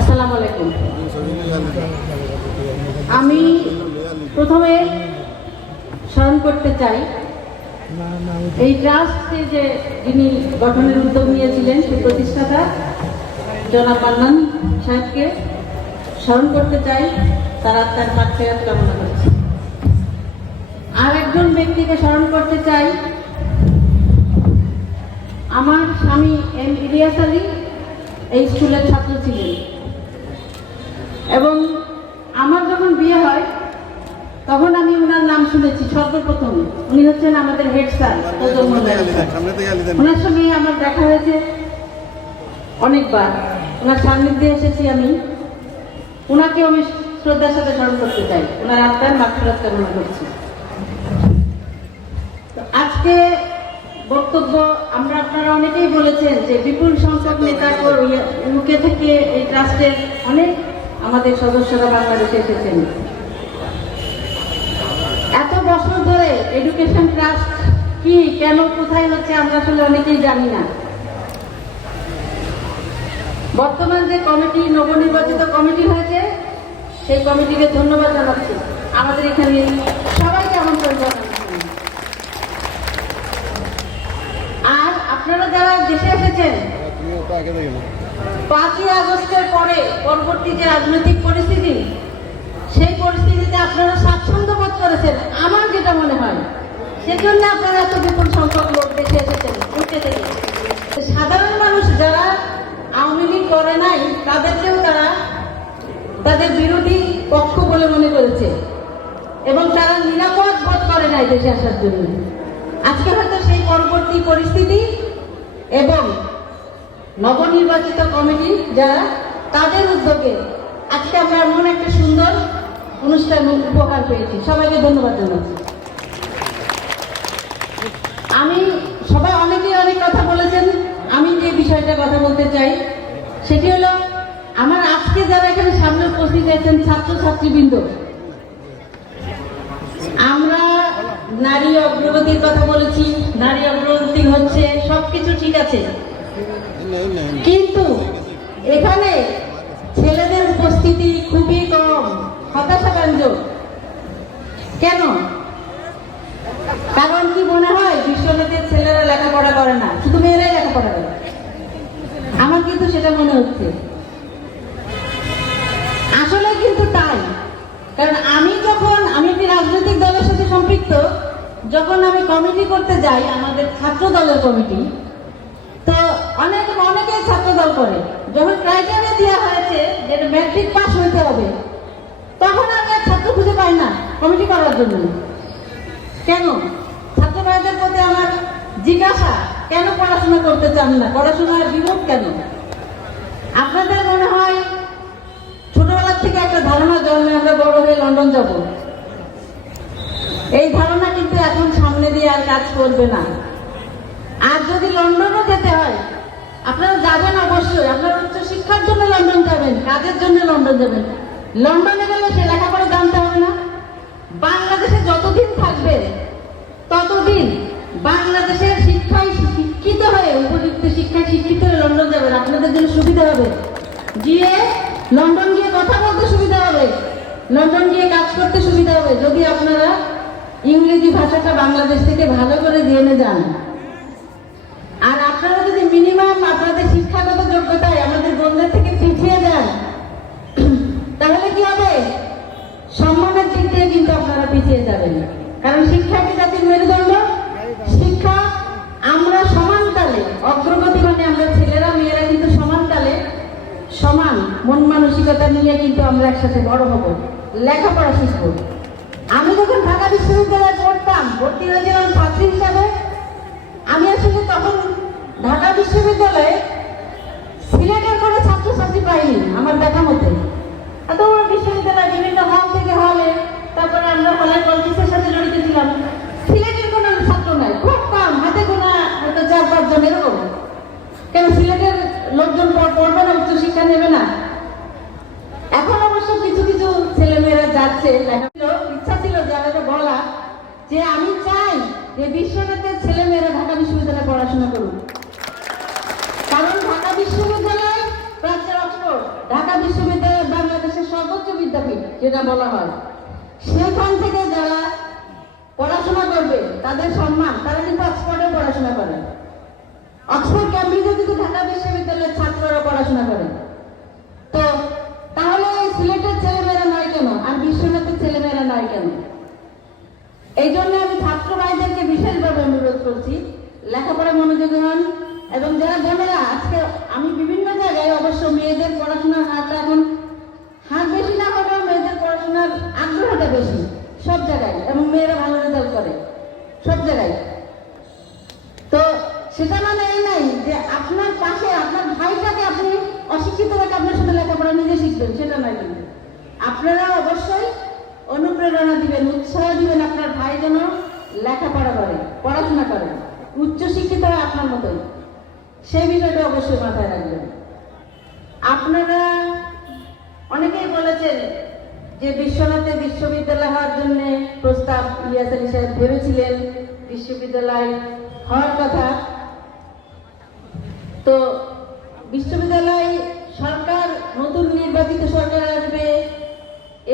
আসসালামু আলাইকুম। আমি প্রথমে স্মরণ করতে চাই, এই ট্রাস্টে যে যিনি গঠনের উদ্যোগ নিয়েছিলেন, সেই প্রতিষ্ঠাতা জনাব মান্নান সাহেবকে স্মরণ করতে চাই, তার আত্মার মাঠফেরত কামনা করছি। আর একজন ব্যক্তিকে স্মরণ করতে চাই, আমার স্বামী এম ইলিয়াস আলী, এই স্কুলের ছাত্র ছিলেন। এবং আমার যখন বিয়ে হয়, তখন আমি ওনার নাম শুনেছি সর্বপ্রথম। উনি হচ্ছেন আমাদের হেড স্যার ওনার সঙ্গে আমার দেখা হয়েছে অনেকবার। ওনার সান্নিধ্যে এসেছি আমি। ওনাকেও আমি শ্রদ্ধার সাথে স্মরণ করতে চাই। ওনার আত্মার মাত্রাত কামনা করছি। আজকে বক্তব্য আমরা আপনারা অনেকেই বলেছেন যে বিপুল সংখ্যক নেতা মুখে থেকে এই ট্রাস্টের অনেক আমাদের সদস্যরা বাংলাদেশে এসেছেন। এত বছর ধরে এডুকেশন ট্রাস্ট কি, কেন, কোথায় হচ্ছে আমরা আসলে অনেকেই জানি না। বর্তমান যে কমিটি, নবনির্বাচিত কমিটি হয়েছে, সেই কমিটিকে ধন্যবাদ জানাচ্ছি। আমাদের এখানে সবাইকে আমন্ত্রণ জানাচ্ছি। আর আপনারা যারা দেশে এসেছেন পাঁচই আগস্টের পরে পরবর্তী যে রাজনৈতিক পরিস্থিতি, সেই পরিস্থিতিতে আপনারা স্বাচ্ছন্দ্য বোধ করেছেন, আমার যেটা মনে হয়। সেজন্য আপনারা এত বিপুল সংখ্যক লোক দেখে এসেছেন, উঠে থেকে সাধারণ মানুষ যারা আওয়ামী লীগ করে নাই, তাদেরকেও তারা তাদের বিরোধী পক্ষ বলে মনে করেছে। এবং তারা নিরাপদ বোধ করে নাই দেশে আসার জন্য। আজকে হয়তো সেই পরবর্তী পরিস্থিতি এবং নবনির্বাচিত কমিটি যারা, তাদের উদ্যোগে আজকে আমরা এমন একটা সুন্দর অনুষ্ঠান উপহার পেয়েছি। সবাইকে ধন্যবাদ জানাচ্ছি। আমি, সবাই অনেকেই অনেক কথা বলেছেন। আমি যে বিষয়টা কথা বলতে চাই, সেটি হলো, আমার আজকে যারা এখানে সামনে উপস্থিত হয়েছেন ছাত্র ছাত্রীবৃন্দ আমরা নারী অগ্রগতির কথা বলেছি। নারী অগ্রগতি হচ্ছে সবকিছু ঠিক আছে। কিন্তু এখানে ছেলেদের উপস্থিতি খুবই কম হতাশাব্যঞ্জক কেন? কারণ কি মনে হয়, বিশ্বনাথের ছেলেরা লেখাপড়া করে না, শুধু মেয়েরাই লেখাপড়া করে। আমার কিন্তু সেটা মনে হচ্ছে। আসলে কিন্তু তাই। কারণ আমি যখন, আমি একটি রাজনৈতিক দলের সাথে সম্পৃক্ত, যখন আমি কমিটি করতে যাই, আমাদের ছাত্র দলের কমিটি অনেক অনেকেই ছাত্র দল করে। যখন ক্রাইটেরিয়া দেওয়া হয়েছে যে ম্যাট্রিক পাস হইতে হবে, তখন আমি আর ছাত্র খুঁজে পাই না কমিটি করার জন্য। কেন? ছাত্র ভাইদের প্রতি আমার জিজ্ঞাসা, কেন পড়াশোনা করতে চান না? পড়াশোনার বিমুখ কেন? আপনাদের মনে হয় ছোটবেলার থেকে একটা ধারণা জন্মে আমরা বড় হয়ে লন্ডন যাব? এই ধারণা কিন্তু এখন সামনে দিয়ে আর কাজ করবে না। আর যদি লন্ডনও যেতে হয় আপনারা যাবেন অবশ্যই। আপনারা উচ্চ শিক্ষার জন্য লন্ডন যাবেন, কাজের জন্য লন্ডন যাবেন। লন্ডনে গেলে সে লেখাপড়া জানতে হবে না। বাংলাদেশে যতদিন থাকবে, ততদিন বাংলাদেশের শিক্ষায় শিক্ষিত হয়ে, উপযুক্ত শিক্ষায় শিক্ষিত হয়ে লন্ডন যাবেন। আপনাদের জন্য সুবিধা হবে। গিয়ে লন্ডন গিয়ে কথা বলতে সুবিধা হবে। লন্ডন গিয়ে কাজ করতে সুবিধা হবে। যদি আপনারা ইংরেজি ভাষাটা বাংলাদেশ থেকে ভালো করে জেনে যান। আপনারা যদি মিনিমাম আপনাদের শিক্ষাগত যোগ্যতায় আমাদের বন্ধুদের থেকে পিছিয়ে যান, তাহলে কি হবে? সম্মানের দিক দিয়ে কিন্তু আপনারা পিছিয়ে যাবেন কারণ শিক্ষা কি জাতির মেরুদণ্ড? শিক্ষা আমরা সমান তালে, অগ্রগতি মানে আমরা ছেলেরা, মেয়েরা কিন্তু সমান তালে, সমান মন মানসিকতা নিয়ে কিন্তু আমরা একসাথে বড় হব, লেখাপড়া শিখব। আমি যখন ঢাকা বিশ্ববিদ্যালয়ে পড়তাম, ভর্তি হয়েছিলাম ছাত্রী হিসাবে। আমি আসলে তখন ঢাকা বিশ্ববিদ্যালয়ে সিলেটের কোনো ছাত্রছাত্রী পাইনি, আমার দেখা মতে। এত বড় বিশ্ববিদ্যালয় বিভিন্ন হল থেকে হলে তারপরে আমরা হলের পলিটিক্সের সাথে জড়িত ছিলাম। সিলেটের কোনো ছাত্র নাই, খুব কম, হাতে গোনা হয়তো চার পাঁচজন এরকম। কেন সিলেটের লোকজন পড়- পড়বে না, উচ্চশিক্ষা নেবে না। এখন অবশ্য কিছু কিছু ছেলে মেয়েরা যাচ্ছে ইচ্ছা ছিল যারা বলা যে আমি চাই যে বিশ্বনাথের ছেলে মেয়েরা ঢাকা বিশ্ববিদ্যালয়ে পড়াশোনা করুক। ঢাকা বিশ্ববিদ্যালয় প্রাচ্যের অক্সফোর্ড, ঢাকা বিশ্ববিদ্যালয় বাংলাদেশের সর্বোচ্চ বিদ্যাপীঠ যেটা বলা হয়। সেখান থেকে যারা পড়াশোনা করবে, তাদের সম্মান, তারা কিন্তু অক্সফোর্ডে পড়াশোনা করে। অক্সফোর্ড ক্যামব্রিজে কিন্তু ঢাকা বিশ্ববিদ্যালয়ের ছাত্ররা পড়াশোনা করে। তো, তাহলে সিলেটের ছেলেমেয়েরা নয় কেন? আর বিশ্বনাথের ছেলেমেয়েরা নয় কেন? এই জন্য আমি ছাত্র ভাইদেরকে বিশেষভাবে অনুরোধ করছি, লেখাপড়ায় মনোযোগী হন এবং যারা বোনেরা, আজকে আমি বিভিন্ন জায়গায় অবশ্য মেয়েদের পড়াশোনার হারটা এখন হার বেশি না হলেও মেয়েদের পড়াশোনার আগ্রহটা বেশি, সব জায়গায়। এবং মেয়েরা ভালো রেজাল্ট করে, সব জায়গায়। তো সেটা মানে এই নাই যে আপনার পাশে, আপনার ভাইটাকে আপনি অশিক্ষিত রেখে আপনার সাথে লেখাপড়া নিজে শিখবেন, সেটা নয় কিন্তু। আপনারা অবশ্যই অনুপ্রেরণা দিবেন, উৎসাহ দিবেন আপনার ভাই যেন লেখাপড়া করে, পড়াশোনা করে। উচ্চশিক্ষিত হয় আপনার মতোই। সেই বিষয়টা অবশ্যই মাথায় রাখবেন। আপনারা অনেকেই বলেছেন যে বিশ্বনাথে বিশ্ববিদ্যালয় হওয়ার জন্য প্রস্তাব ইয়াস আলী সাহেব ভেবেছিলেন, বিশ্ববিদ্যালয় হওয়ার কথা। তো বিশ্ববিদ্যালয় সরকার, নতুন নির্বাচিত সরকার আসবে,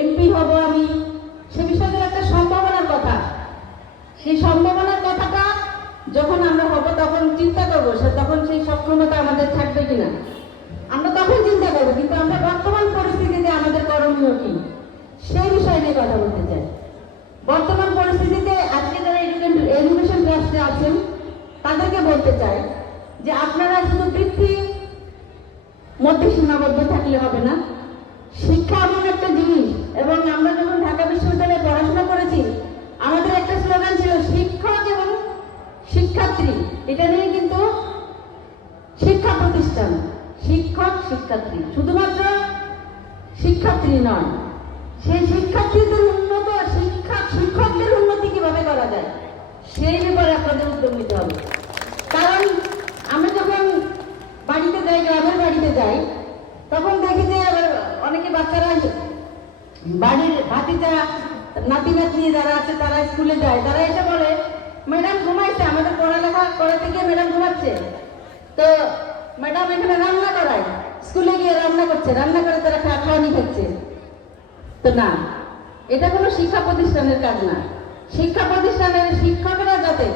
এমপি হব আমি সে বিষয়টা একটা সম্ভাবনার কথা সেই সম্ভাবনার কথাটা যখন আমরা হব তখন চিন্তা করব তখন সেই সক্ষমতা আমাদের থাকবে কিনা? আমরা তখন চিন্তা করব, কিন্তু আমরা বর্তমান পরিস্থিতিতে আমাদের করণীয় কি? সেই বিষয় নিয়ে কথা বলতে চাই। বর্তমান পরিস্থিতিতে আজকে যারা এডুকেশন ট্রাস্টে আছেন, তাদেরকে বলতে চাই যে আপনারা শুধু বৃত্তি মধ্যে সীমাবদ্ধ থাকলে হবে না। শিক্ষা এমন একটা জিনিস, এবং আমরা যখন ঢাকা বিশ্ববিদ্যালয়ে পড়াশোনা করেছি আমাদের একটা স্লোগান ছিল শিক্ষক এবং শিক্ষার্থী। এটা নিয়ে কিন্তু শিক্ষা প্রতিষ্ঠান, শিক্ষক শিক্ষার্থী। শুধুমাত্র শিক্ষার্থী নয়, সেই শিক্ষার্থীদের উন্নত, শিক্ষা শিক্ষকদের উন্নতি কীভাবে করা যায়, সেই ব্যাপারে আপনাদের উদ্যোগ নিতে হবে। কারণ আমরা যখন বাড়িতে যাই গ্রামের বাড়িতে যাই, তখন দেখি যে আবার অনেকে বাচ্চারা বাড়ির ভাতিজা নাতি নাতনি যারা আছে, তারা স্কুলে যায়। তারা এসে বলে ম্যাডাম ঘুমাইছে, আমাদের পড়ালেখা করাতে গিয়ে ম্যাডাম ঘুমাচ্ছে। তো ম্যাডাম এখানে রান্না করায়। স্কুলে গিয়ে রান্না করছে, রান্না করে তারা খাওয়ানি খাচ্ছে। তো না, এটা কোনো শিক্ষা প্রতিষ্ঠানের কাজ না। শিক্ষা প্রতিষ্ঠানের শিক্ষকরা যাতে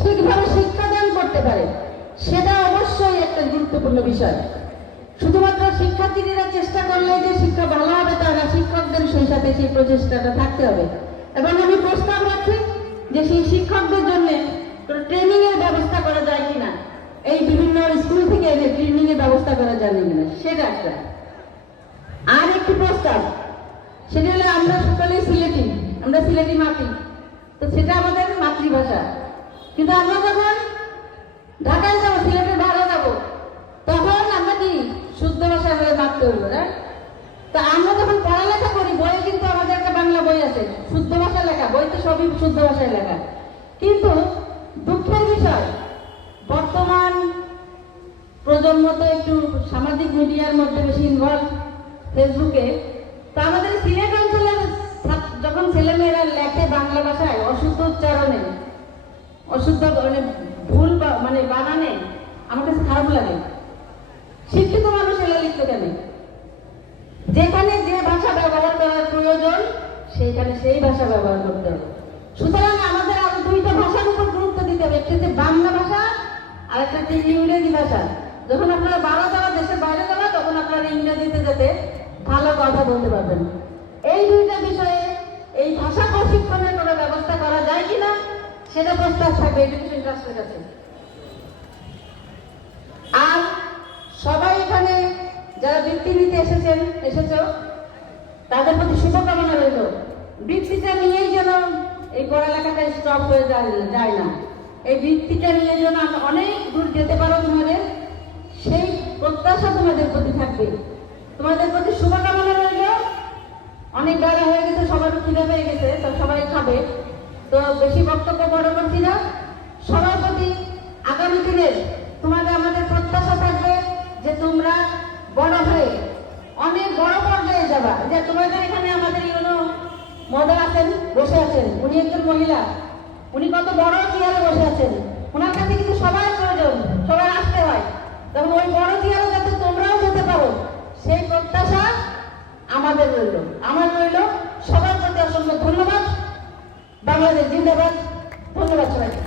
ঠিকভাবে শিক্ষাদান করতে পারে, সেটা অবশ্যই একটা গুরুত্বপূর্ণ বিষয়। শুধুমাত্র শিক্ষার্থীরা চেষ্টা করলে যে শিক্ষা ভালো হবে তা না, শিক্ষকদের সেই সাথে সেই প্রচেষ্টাটা থাকতে হবে। এবং আমি প্রস্তাব যে সেই শিক্ষকদের জন্য ট্রেনিং এর ব্যবস্থা করা যায় কিনা? এই বিভিন্ন স্কুল থেকে এনে ট্রেনিং এর ব্যবস্থা করা যাবে কিনা? সেটা একটা। আর একটি প্রস্তাব, সেটা হলো আমরা সকলেই সিলেটি, আমরা সিলেটি মাটি। তো সেটা আমাদের মাতৃভাষা। কিন্তু আমরা যখন ঢাকায় যাব সিলেটের বাইরে যাব, তখন আমরা কি শুদ্ধ ভাষা হইব না? তো আমরা যখন পড়ালেখা করি, বইয়ে কিন্তু আমাদের আছে, শুদ্ধ ভাষা লেখা, বই তো সবই শুদ্ধ ভাষায় লেখা। কিন্তু দুঃখের বিষয়, বর্তমান প্রজন্ম তো একটু সামাজিক মিডিয়ার মধ্যে বেশি ইনভলভ ফেসবুকে তো আমাদের সিলেট অঞ্চলের যখন ছেলেমেয়েরা লেখে বাংলা ভাষায়, অশুদ্ধ উচ্চারণে, অশুদ্ধ মানে ভুল মানে বানানে, আমার কাছে খারাপ লাগে। শিক্ষিত মানুষ এলা লিখতে কেন যেখানে যে ভাষা ব্যবহার করার প্রয়োজন সেইখানে সেই ভাষা ব্যবহার করতে হবে। সুতরাং আমাদের আরও দুইটা ভাষার উপর গুরুত্ব দিতে হবে। একটা হচ্ছে বাংলা ভাষা, আর একটা হচ্ছে ইংরেজি ভাষা। যখন আপনারা বারো যাওয়া দেশের বাইরে যাওয়া তখন আপনারা ইংরেজিতে যেতে ভালো কথা বলতে পারবেন। এই দুইটা বিষয়ে এই ভাষা প্রশিক্ষণের কোনো ব্যবস্থা করা যায় কিনা, সেটা প্রস্তাব থাকবে এডুকেশন ট্রাস্টের কাছে। আর সবাই এখানে যারা বৃত্তি নিতে এসেছেন, এসেছ, তাদের প্রতি শুভকামনা রইল। বৃত্তিটা নিয়েই যেন এই পড়ালেখাটা স্টপ হয়ে যায় না। এই বৃত্তিটা নিয়ে যেন অনেক দূর যেতে পারো তোমাদের, সেই প্রত্যাশা তোমাদের প্রতি থাকবে। তোমাদের প্রতি শুভকামনা রইল। অনেক বেলা হয়ে গেছে, সবার খিদে পেয়ে গেছে, তো সবাই খাবে। তো বেশি বক্তব্য বড় করছি না। সবার প্রতি আগামী দিনের তোমাদের আমাদের প্রত্যাশা থাকবে যে তোমরা বড় হয়ে অনেক বড় পর্যায়ে যাবা। যে তোমাদের এখানে আমাদের ইউনো মদা আছেন, বসে আছেন। উনি একজন মহিলা। উনি কত বড় চেয়ারে বসে আছেন। ওনার কাছে কিন্তু সবাই প্রয়োজন সবাই আসতে হয়। তখন ওই বড় চেয়ারে যাতে তোমরাও যেতে পারো, সেই প্রত্যাশা আমাদের রইল। আমার রইল সবার প্রতি অসংখ্য ধন্যবাদ। বাংলাদেশ জিন্দাবাদ। ধন্যবাদ সবাইকে।